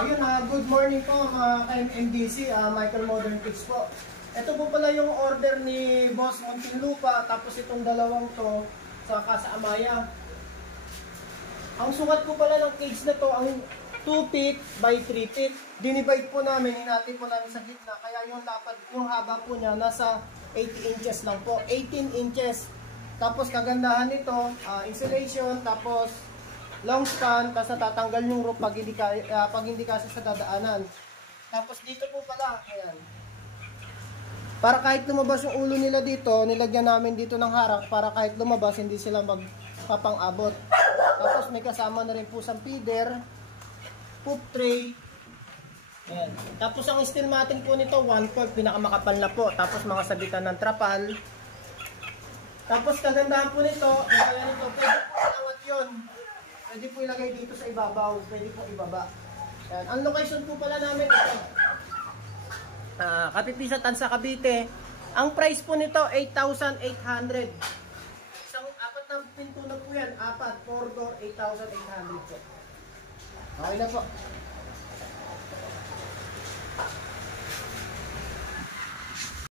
Ayun, good morning po mga ka-MDC, Michael Modern Kids po. Ito po pala yung order ni Boss Muntinlupa, tapos itong dalawang to saka sa Amaya. Ang sukat po pala ng cage na to, ang 2 feet by 3 feet. Dinivide po namin, hinati po namin sa gitna, kaya yung lapad, yung haba po niya nasa 80 inches lang po, 18 inches. Tapos kagandahan nito, insulation, tapos long span, tapos natatanggal yung roof pag hindi kasi sa dadaanan. Tapos dito po pala, ayan. Para kahit lumabas yung ulo nila dito, nilagyan namin dito ng harang para kahit lumabas, hindi sila magpapang-abot. Tapos may kasama na rin po sa feeder, poop tray. Ayan. Tapos ang steel matting po nito, 1/4, pinakamakapal na po. Tapos mga sabitan ng trapal. Tapos kagandahan po nito, kaya nito, pwede po iangat yun. Pwede po ilagay dito sa ibabaw, pwede po ibaba. Ayan. Ang location po pala namin ito. Kapipisatan sa Cavite. Ang price po nito, 8,800. Isang apat na pinto na po yan. 4 door, 8,800 po. Okay na po.